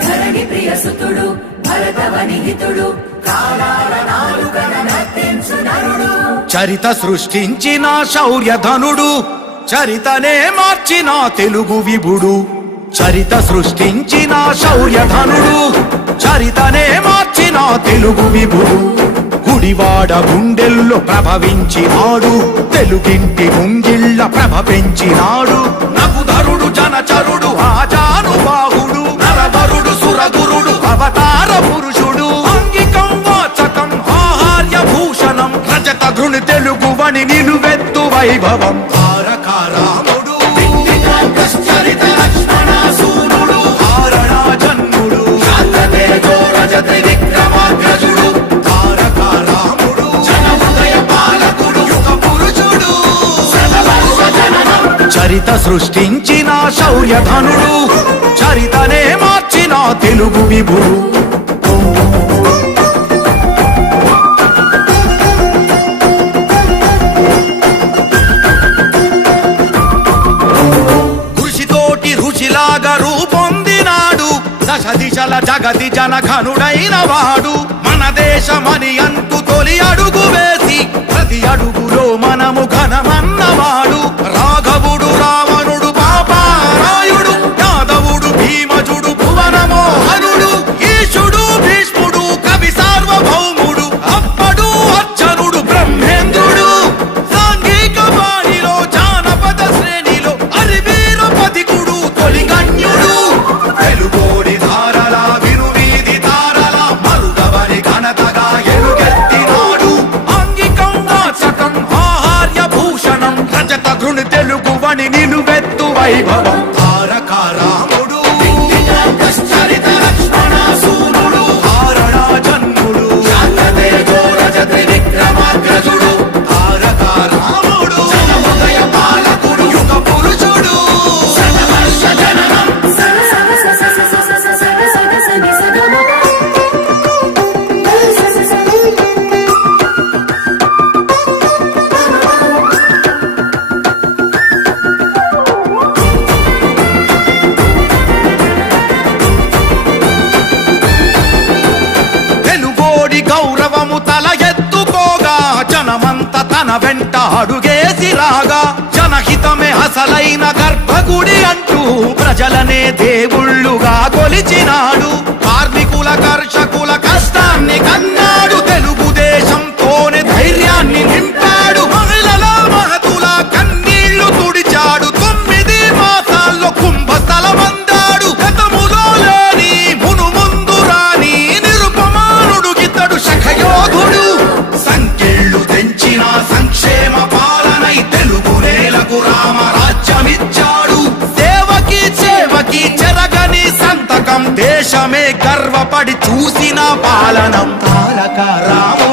ధరణి ప్రియసుతుడు భరతవనిహితుడు చరిత సృష్టించిన శౌర్యధనుడు చరితనే మార్చిన తెలుగు విభుడు చరిత సృష్టించిన శౌర్యధనుడు చరితనే మార్చిన తెలుగు విభుడు గుడివాడ గుండెల్లో ప్రభవించినాడు తెలుగింటి ముంగిళ్ళ ప్రభ పెంచినాడు నగుధరుడు జనచరుడు ఆజానుబాహుడు నరవరుడు సురగురుడు అవతార పురుషుడు అంగికం వాచకం ఆహార్య భూషణం రజత ధృని తెలుగువని నిలువెత్తు వైభవం తారకారాముడు చరిత లక్ష్మణ సూనుడు హారణా జన్ముడు శాంతతేజో రజతి విక్రమాగ్రజుడు తారకారాముడు జనహృదయ పాలకుడు యుగ పురుషుడు చరిత సృష్టించిన శౌర్యధనుడు చరితనే మార్చిన తెలుగు విభుడు కృషితోటి రుచిలాగా రూపొందినాడు దశ దిశల జగతి జనఘనుడైన వాడు మన దేశమని అంటూ తొలి అడుగు వేసి ప్రతి అడుగులో మనము ఘనమన్నవాడు రాఘవుడు రావణుడు పాపారాయుడు యాదవుడు భీమజుడు భువనమోహనుడు ఈశుడు భీష్ముడు కవి సార్వభౌముడు అప్పడు అర్జునుడు బ్రహ్మేంద్రుడు సాంఘిక వాణిలో జానపద శ్రేణిలో అరివీర పతికుడు తొలిగణ్యుడు తెలుగోడి ధారల వినువీధి తారల మరుగవని ఘనతగా ఎలుగెత్తినాడు అంగికం వాచకం ఆహార్య భూషణం రజత ధృని తెలుగువని నిలువెత్తు వైభవం తారకారాముడు చరిత లక్ష్మణ సూనుడు హారణా జన్ముడు శాంతతేజో రజతి విక్రమాగ్రజుడు తారకారాముడు జనహృదయ పాలకుడు యుగ పురుషుడు శతవర్ష జననం తెలుగోడి గౌరవము తల ఎత్తుకోగా జనమంత తన వెంట అడుగేసి రాగా జనహితమే అసలైన గర్భగుడి అంటూ ప్రజలనే దేవుళ్ళుగా కొలిచినాడు కార్మికుల కర్షకుల కష్టాన్ని కన్నాడు తెలుగుదేశంతోనే ధైర్యాన్ని నింపాడు మహిళల మహతుల కన్నీళ్లు తుడిచాడు 9 మాసాల్లో కుంభస్థలమందాడు గతములో లేని మునుముందు రాని నిరుపమానుడు గితడు శఖయోధుడు సంఖ్యలు తెంచిన సంక్షేమ పాలనై తెలుగు నేలకు రామరాజ్యమిచ్చాడు సేవకి చేవకి చెరగని సంతకం దేశమే గర్వపడి చూసిన పాలనం తారక రామ